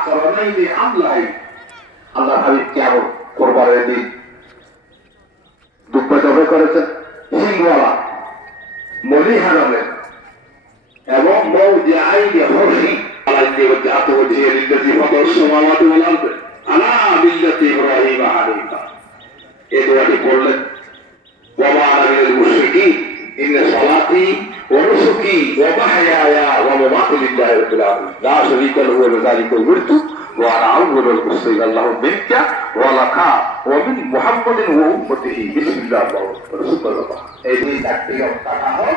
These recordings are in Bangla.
আকরানাইনি আমলাই আল্লাহ হাবিব কেমন কোরবানির দিন দুব্বা জবে করেছেন সিংওয়ালা মলি হারামের এবং মৌজি আইনে হসি আলাইহি ওয়াজাতু ওয়াজহিহি লিল্লাযী ফাতারা আস-সামাওয়াতি ওয়াল আরদ আলা মিল্লাতি ইব্রাহিম হানিফা এই দোয়াটি পড়লেন ওয়া মা আনা মিনাল মুশরিকিন ইন্না সালাতি ওয়া নুসুকি ওয়া মাহইয়ায়া ওয়া মামাতি লিল্লাহি রাব্বিল আলামিন লা শারীকা লাহু ওয়া যালিকা উমিরতু ওয়া আনা আউওয়ালুল মুসলিমিন আল্লাহু মিনকা ওয়া লাকা ওয়া মিন মুহাম্মাদিন ওয়া উম্মতিহি বিসমিল্লাহ রাসূলুল্লাহ এই দিন চারটি টাকা হয়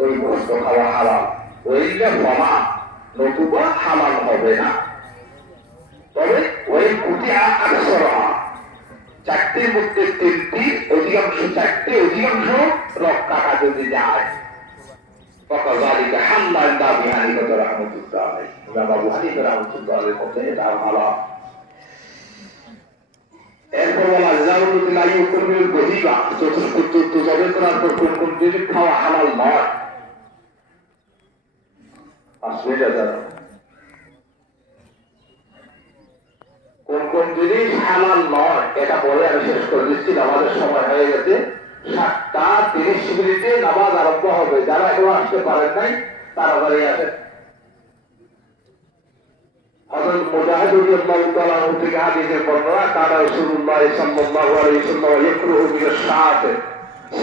ওই গোশত খাওয়া হালাল ওইটা ক্ষমা নতুবা হালাল হবে না তবে ওই কুটি আকসরা চারটির মধ্যে তিনটি অধিকাংশ রক কাটা যদি যায় ফকাযালিকা হাল্লা ইন্দাবি হানিফা রাহমাতুল্লাহ আলাইহি ইমাম আবু হানিফা রাহমাতুল্লাহ আলাইহি মতে এটা হালাল এরপর বলা জারুতুল আইয়ুকুল গদিবা চতুর্থ জবে করার পর কোন জিনিস খাওয়া হালাল নয় কোন জিনিস হালাল নয় এটা বলে আমি শেষ করে দিচ্ছি নামাজের সময় হয়ে গেছে 7:30 নামাজ আরম্ভ হবে যারা এখনো আসতে পারেন নাই তাড়াতাড়ি আসেন হযরত মুজাহিদ রাদিয়াল্লাহু তাআলা আনহু থেকে হাদিসের বর্ণনা কানা রাসূলুল্লাহ সাল্লাল্লাহু আলাইহি ওয়াসাল্লাম ইয়াকরুহু বিশ-শাআত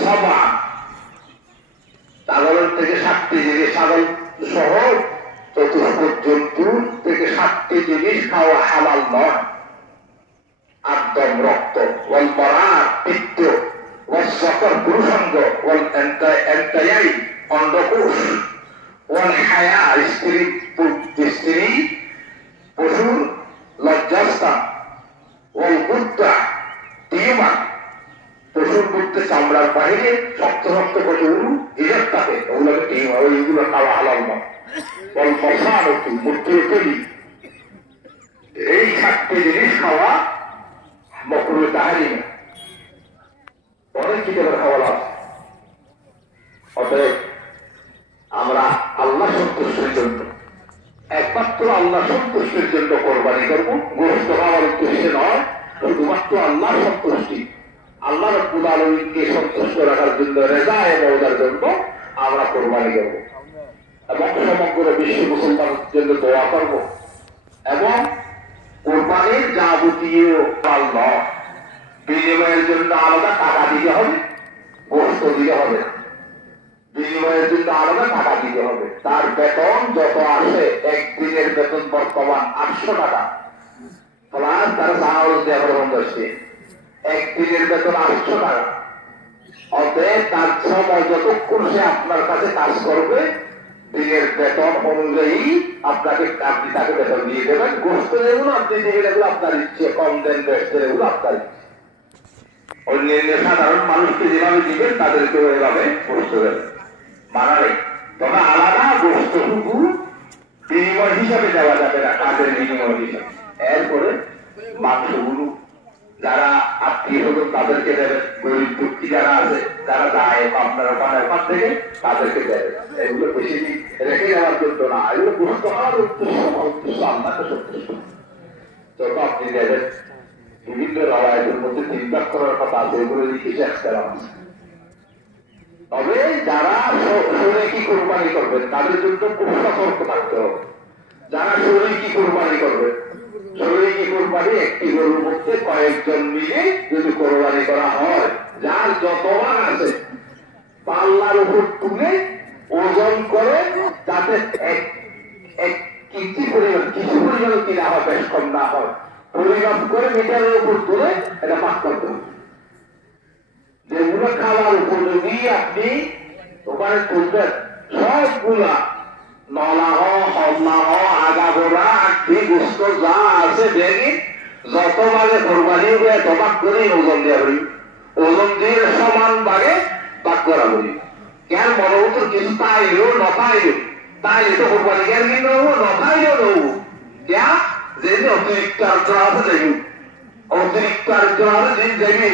সাবআ ছাগল থেকে 7টি জিনিস ছাগল সহ চতুর্থ জন্তু থেকে 7টি জিনিস খাওয়া হালাল নয় আদম রক্ত ওয়াল বারাত পিত্ত ওয়াল যাকার পুরুষাঙ্গ ওয়াল এন্টায়াই অন্ডকোষ ওয়াল হায়া স্ত্রী পশুর লজ্জাস্থান ওয়াল বুদ্ধা টিউমার পশুর মধ্যে চামড়ার বাইরে শক্ত কত উরু হিজাব থাকে ওগুলোকে টিউমার ওইগুলো খাওয়া হালাল নয় এই 7টি জিনিস খাওয়া মকরুহ তাহরিম অনেক কিতাবের খাওয়া আছে অতএব আমরা আল্লাহ সন্তুষ্টির জন্য একমাত্র আল্লাহ সন্তুষ্টির জন্য কোরবানি করব গোশত খাওয়ার উদ্দেশ্যে নয় শুধুমাত্র আল্লাহ সন্তুষ্টি আল্লাহ রাব্বুল আলামিনকে সন্তুষ্ট রাখার জন্য রেজায়ে মওলার জন্য আমরা কোরবানি করব এবং সমগ্র বিশ্ব মুসলমানের জন্য দোয়া করব এবং কোরবানির যাবতীয় আল্লাহ বিনিময়ের জন্য আলাদা টাকা দিতে হবে গোশত দিতে হবে বিনিময়ের জন্য আলাদা টাকা দিতে হবে তার বেতন যত আসে একদিনের বেতন বর্তমান 800 টাকা প্লাস তার চাউল দেওয়ার বন্ধ হচ্ছে একদিনের বেতন 800 টাকা অতএব তার সময় যতক্ষণ সে আপনার কাছে কাজ করবে দিনের বেতন অনুযায়ী আপনি তাকে বেতন দিয়ে দেবেন গোশত যেগুলো আপনি দিবেন এগুলো আপনার ইচ্ছে কম দেন বেশ দেন এগুলো আপনার ইচ্ছে অন্যান্য সাধারণ মানুষকে যেভাবে দিবেন তাদেরকেও এভাবে গোশত দেবেন মানা নেই তবে আলাদা গোশত শুধু বিনিময় হিসাবে দেওয়া যাবে না কাজের বিনিময় হিসাবে এরপরে মাংসগুলো যারা আত্মীয় স্বজন তাদেরকে দেবেন গরিব দুঃখী যারা আছে যারা যায় আপনার ওখান থেকে তাদেরকে দেবেন এগুলো বেশি দিন রেখে যাওয়ার জন্য না এগুলো গোশত খাওয়ার উদ্দেশ্য আল্লাহকে সন্তুষ্ট যত আপনি দেবেন বিভিন্ন রাওয়ায়াতের মধ্যে 3 ভাগ করার কথা আছে এগুলো লিখেছে একসালাম আছে তবে যারা শরীকি কোরবানি করবেন তাদের জন্য খুব সতর্ক থাকতে হবে যারা শরীকি কোরবানি করবেন শরীকি কোরবানি একটি গরুর মধ্যে কয়েকজন মিলে যদি কোরবানি করা হয় যার যতবার আছে পাল্লার উপর তুলে ওজন করে যাতে কিছু পরিমাণ কিনা হয় বেশ কম না হয় পরিমাপ করে মিটারের উপর তুলে এটা পাক করতে হবে যেগুলো খাওয়ার উপর যদি আপনি ওখানে তুলবেন সবগুলা নলাহ হল্লাহ আগাগোড়া আটটি গোস্ত যা আছে ব্যাগে যত ভাগে কোরবানি হয়ে তবাক করে ওজন দেওয়া করি ওজন দিয়ে সমান ভাগে বাক করা করি কেন মনোভূত কিছু তাইলেও নথাইলেও তাইলে তো কোরবানি কেন কিন্তু নথাইলেও নেবো কেন যেদিন অতিরিক্ত আর্দ্র আছে দেখুন অতিরিক্ত আর্দ্র আছে যেদিন দেখবি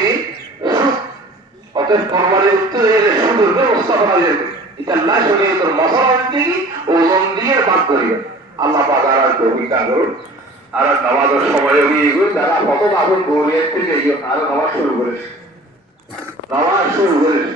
অতএব কোরবানি উঠতে সুন্দর ব্যবস্থা করা যাবে এটা আল্লাহ শরীয়তের মশলা থেকে ওজন দিয়ে বাদ করিবেন আল্লাহ পাক আর তৌফিক দান করুন আর নামাজের সময় এগুলো যারা কত দাবন গৌরিয়ার থেকে আরো নামাজ শুরু করিস নামাজ শুরু করিস